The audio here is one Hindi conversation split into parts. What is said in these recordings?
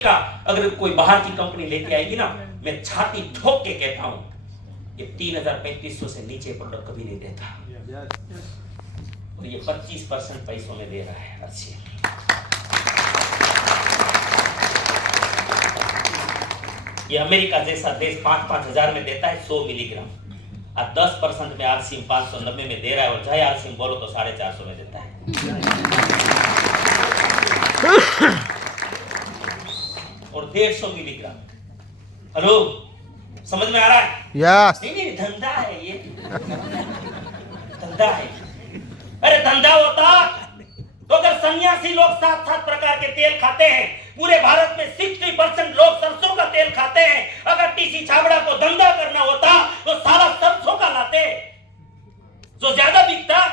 का अगर कोई बाहर की कंपनी लेके आएगी ना, मैं छाती ठोक के कहता हूं ये 3,3500 से नीचे प्रोडक्ट कभी नहीं देता। और ये 25% पैसों में दे रहा है अच्छी। ये अमेरिका जैसा देश 5-5 हजार में देता है 100 मिलीग्राम, और 10% में आरसीएम 590 में दे रहा है, और चाहे आरसीएम बोलो तो 450 में देता है। और 150 मिलीग्राम। हेलो, समझ में आ रहा है? यस। नहीं, धंधा है ये, धंधा है। अरे धंधा होता तो अगर सन्यासी लोग 7-7 प्रकार के तेल खाते हैं, पूरे भारत में 60% लोग सरसों का तेल खाते हैं, अगर टीसी छाबड़ा को धंधा करना होता तो सारा सरसों का लाते, जो ज्यादा बिकता।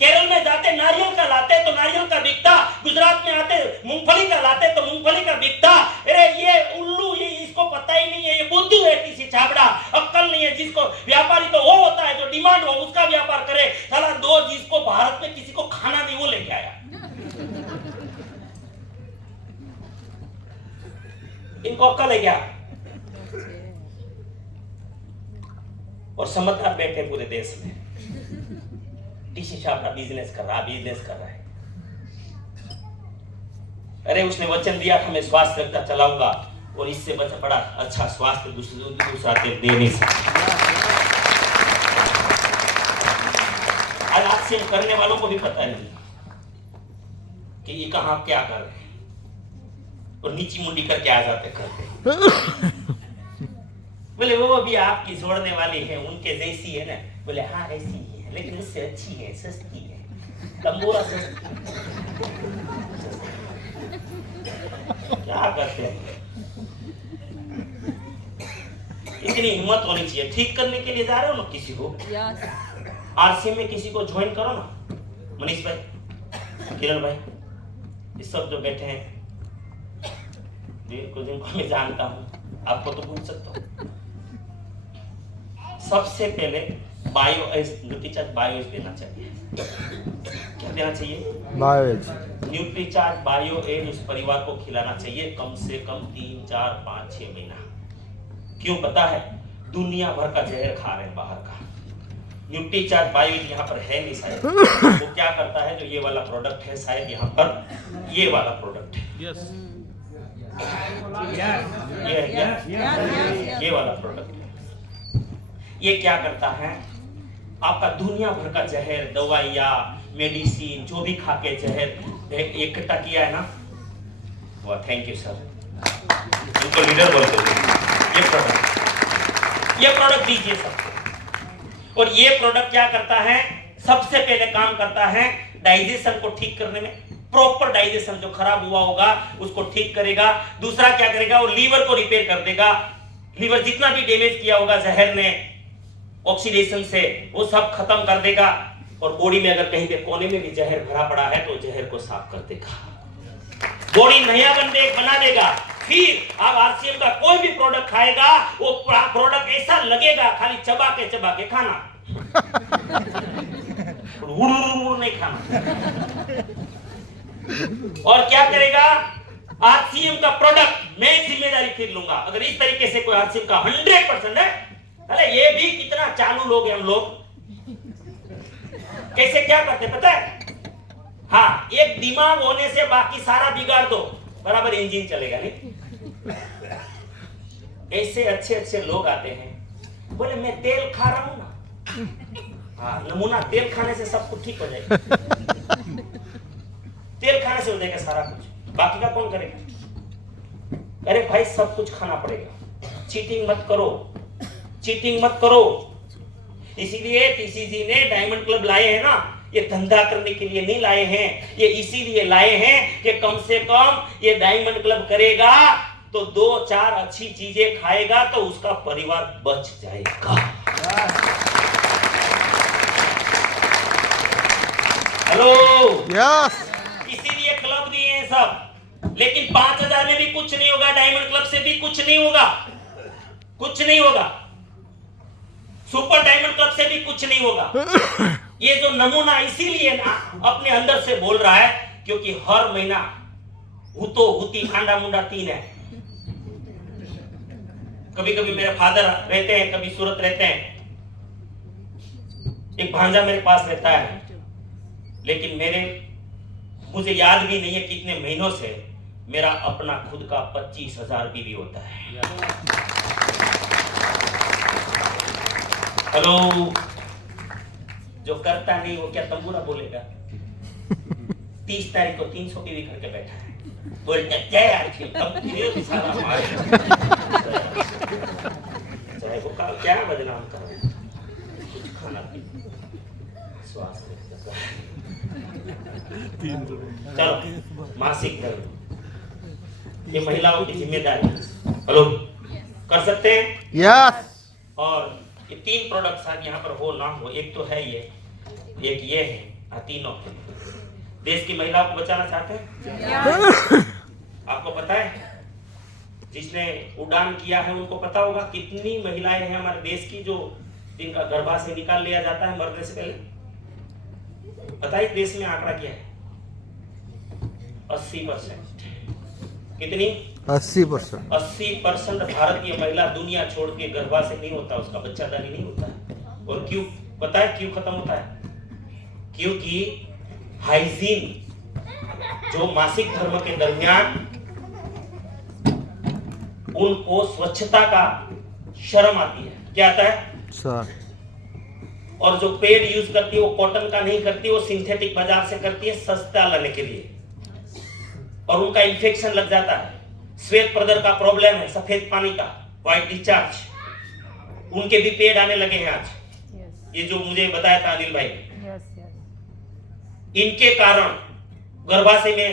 केरल में जाते नारियल का लाते तो नारियल का बिकता, गुजरात में आते मूंगफली का लाते तो मूंगफली का बिकता। अरे ये उल्लू, ये इसको पता ही नहीं है, ये बुद्धू है टीसी छाबड़ा, अक्कल नहीं है। जिसको व्यापारी तो वो होता है जो डिमांड हो उसका व्यापार करे, साला दो जिसको भारत में किसी को खाना नहीं वो लेके आया। इनको अक्कल है क्या? और समझदार बैठे पूरे देश में, टीसी छाबड़ा बिजनेस कर रहा है। अरे उसने वचन दिया था मैं स्वास्थ्य रखता चलाऊंगा, और इससे बड़ा अच्छा स्वास्थ्य दूसरा तेल दे नहीं सकता। आज आरसीएम करने वालों को भी पता नहीं कि ये कहां क्या कर रहे हैं, और नीची मुंडी करके आ जाते करते। बोले वो भी आपकी जोड़ने वाली है, उनके जैसी है ना। बोले हाँ ऐसी ही है, लेकिन उससे अच्छी है, सस्ती है, तंबोरा सस्ती। क्या करते हैं? इतनी हिम्मत होनी चाहिए। ठीक करने के लिए जा रहे हो ना किसी को, आरसीएम में किसी को ज्वाइन करो ना। मनीष भाई, किरण भाई, ये सब जो बैठे हैं, जिनको मैं जानता हूं, आपको तो पूछ सकता हूं। सबसे पहले बायोएज देना चाहिए। क्या देना चाहिए? बायोएज। न्यूट्रीचार्ज बायोएज उस परिवार को खिलाना चाहिए कम से कम 3, 4, 5, 6 महीना। क्यों पता है? दुनिया भर का जहर खा रहे हैं बाहर का। न्यूट्रीचार्ज बायोएज यहाँ पर है नहीं शायद। वो क्या करता है, जो ये वाला प्रोडक्ट है शायद यहाँ पर, ये वाला प्रोडक्ट है, ये वाला प्रोडक्ट है। ये क्या करता है, आपका दुनिया भर का जहर, दवाइयाँ, मेडिसिन, जो भी खा के जहर इकट्ठा किया है ना, वो थैंक यू सर, उनको लीडर बोलते हैं। ये प्रोडक्ट दीजिए सबको। और ये प्रोडक्ट क्या करता है, सबसे पहले काम करता है डाइजेशन को ठीक करने में। प्रॉपर डाइजेशन, जो खराब हुआ होगा उसको ठीक करेगा। दूसरा क्या करेगा, वो लीवर को रिपेयर कर देगा। लीवर जितना भी डैमेज किया होगा जहर ने, ऑक्सीडेशन से, वो सब खत्म कर देगा। और बॉडी में अगर कहीं पे कोने में भी जहर भरा पड़ा है तो जहर को साफ कर देगा, बॉडी नया बना देगा। फिर आप आरसीएम का कोई भी प्रोडक्ट खाएगा, वो प्रोडक्ट ऐसा लगेगा खाली चबा के खाना, नहीं खाना। और क्या करेगा, आरसीएम का प्रोडक्ट मैं जिम्मेदारी फिर लूंगा। अगर इस तरीके से कोई आरसीएम का 100% है, अरे ये भी कितना चालू लोग हैं हम लोग। कैसे क्या करते पता है? हाँ, एक दिमाग होने से बाकी सारा बिगाड़ दो, बराबर इंजन चलेगा नहीं। ऐसे अच्छे लोग आते हैं, बोले मैं तेल खा रहा हूं ना। हाँ, नमूना तेल खाने से सब कुछ ठीक हो जाएगा। तेल खाने से हो जाएगा सारा कुछ, बाकी का कौन करेगा? अरे भाई सब कुछ खाना पड़ेगा। चीटिंग मत करो। इसीलिए टीसीजी ने डायमंड क्लब लाए हैं ना, ये धंधा करने के लिए नहीं लाए हैं, ये इसीलिए लाए हैं कि कम से कम ये डायमंड क्लब करेगा तो 2-4 अच्छी चीजें खाएगा तो उसका परिवार बच जाएगा। Hello, yes. इसीलिए क्लब दिए हैं सब। लेकिन 5,000 में भी कुछ नहीं होगा, डायमंड क्लब से भी कुछ नहीं होगा, सुपर डायमंड क्लब से भी कुछ नहीं होगा। ये जो नमूना इसीलिए ना अपने अंदर से बोल रहा है, क्योंकि हर महीना हुतो हुती खांडा मुंडा 3 है। कभी कभी मेरे फादर रहते हैं, कभी सूरत रहते हैं, एक भांजा मेरे पास रहता है, लेकिन मुझे याद भी नहीं है कितने महीनों से मेरा अपना खुद का 25,000 बीवी होता है। हेलो, जो करता नहीं वो क्या तंबूरा बोलेगा। 30 तारीख को 300 बीवी करके बैठा है, बोलते क्या यार चाहे वो क्या बदनाम कर रहे हैं, कुछ खाना स्वास्थ्य। चलो, मासिक धर्म ये महिलाओं की जिम्मेदारी। हेलो, कर सकते हैं? यस। और ये 3 प्रोडक्ट्स आज यहाँ पर हो ना हो, एक तो है ये, एक ये है, तीनों देश की महिलाओं को बचाना चाहते हैं। आपको पता है जिसने उड़ान किया है उनको पता होगा कितनी महिलाएं हैं हमारे देश की जो जिनका गर्भाशय निकाल लिया जाता है मरने से पहले। बताइए देश में आंकड़ा क्या है? 80%। कितनी? 80%। 80% भारतीय महिला दुनिया छोड़ के गर्भाशय नहीं होता, उसका बच्चादानी नहीं होता है। और क्यों पता है क्यों खत्म होता है? क्योंकि हाइजीन, जो मासिक धर्म के दरमियान उनको स्वच्छता का शर्म आती है। क्या आता है सर? और जो पेड यूज करती है वो कॉटन का नहीं करती, वो सिंथेटिक बाजार से करती है सस्ता लाने के लिए, और उनका इन्फेक्शन लग जाता है। श्वेत प्रदर का प्रॉब्लम है, सफेद पानी का, व्हाइट डिस्चार्ज, उनके भी पेड आने लगे हैं आज। ये जो मुझे बताया था अनिल भाई, इनके कारण गर्भाशय में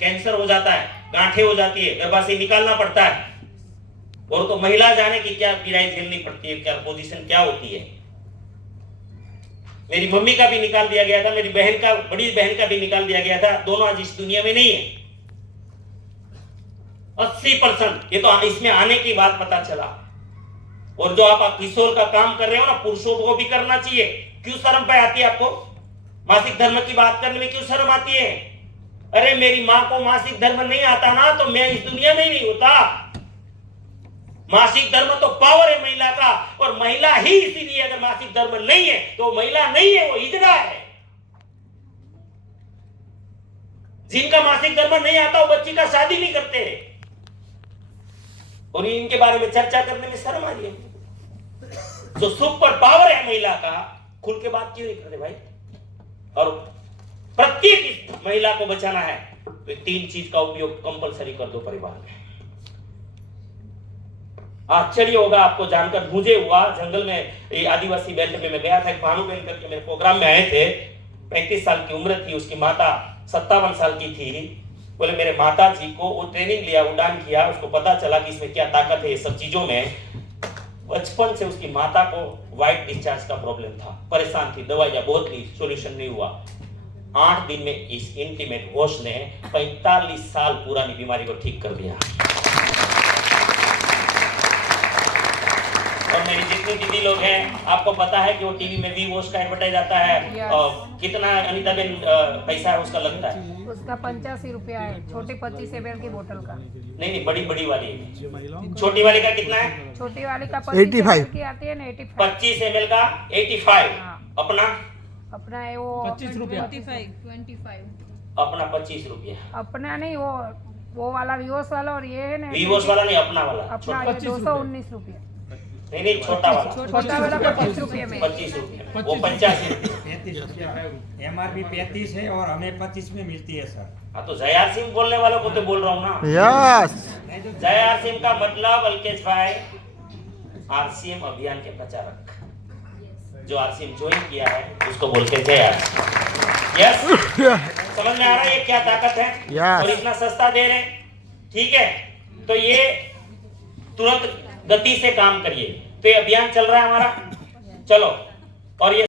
कैंसर हो जाता है, गांठें हो जाती है, गर्भाशय निकालना पड़ता है। और तो महिला जाने की क्या पीड़ाई झेलनी पड़ती है, क्या पोजीशन क्या होती है। मेरी मम्मी का भी निकाल दिया गया था, मेरी बहन का, बड़ी बहन का भी निकाल दिया गया था, दोनों आज इस दुनिया में नहीं है। 80%। ये तो इसमें आने की बात पता चला। और जो आप किशोर का काम कर रहे हो ना, पुरुषों को भी करना चाहिए। क्यों शर्म पे आती है आपको? मासिक धर्म की बात करने में क्यों शर्म आती है? अरे मेरी माँ को मासिक धर्म नहीं आता ना तो मैं इस दुनिया में ही नहीं होता। मासिक धर्म तो पावर है महिला का, और महिला ही इसीलिए, अगर मासिक धर्म नहीं है तो महिला नहीं है, वो हिजड़ा है। जिनका मासिक धर्म नहीं आता वो बच्ची का शादी नहीं करते, और इनके बारे में चर्चा करने में शर्म आ रही है। जो सुपर पावर है महिला का, खुल के बात क्यों नहीं करते भाई? और प्रत्येक महिला को बचाना है तो 3 चीज का उपयोग कंपलसरी कर दो परिवार में। आश्चर्य होगा आपको जानकर, मुझे हुआ जंगल में, आदिवासी बेल्ट में मैं गया था, एक भानु बहन करके मेरे प्रोग्राम में आए थे। 35 साल की उम्र थी, उसकी माता 57 साल की थी। बोले मेरे माता जी को, वो ट्रेनिंग लिया, उड़ान किया, उसको पता चला कि इसमें क्या ताकत है ये सब चीजों में। बचपन से उसकी माता को व्हाइट डिस्चार्ज का प्रॉब्लम था, परेशान थी, दवाइयां बहुत ली, सॉल्यूशन नहीं हुआ। 8 दिन में इस इंटीमेट होस्ट ने 45 साल पुरानी बीमारी को ठीक कर दिया। और मेरी जितनी दीदी लोग हैं, आपको पता है कि वो टीवी में वी वॉश का एडवर्टाइज आता है, और कितना अनिता बेन पैसा है उसका लगता है? उसका 85 रुपया है, छोटे 25 ml की बोतल का। नहीं, बड़ी वाली है। छोटी वाली का कितना है? छोटी वाली का 25 ml की आती है ना, 85। 25 ml का 85। अपना है वो 25 रुपया। 25। अपना 25 रुपया। अपना नहीं, वो वाला वीवोस वाला, और ये है ना वीवोस वाला नहीं, अपना वाला। अपना 219 रुपया। नहीं, छोटा वाला 25 रुपये में। 25 रुपया, वो 85 35 रुपया है। MRP 35 है और हमें 25 में मिलती है सर। हाँ, तो जयार सिंह बोलने वालों को तो बोल रहा हूँ ना। यस। जयार सिंह का मतलब अल्केश भाई RCM अभियान के प्रचारक, जो RCM ज्वाइन किया है उसको बोलते हैं जयार। यस, समझ में आ रहा है ये क्या ताकत है? Yes. और इतना सस्ता दे रहे हैं, ठीक है? तो ये तुरंत गति से काम करिए। तो ये अभियान चल रहा है हमारा, चलो। और ये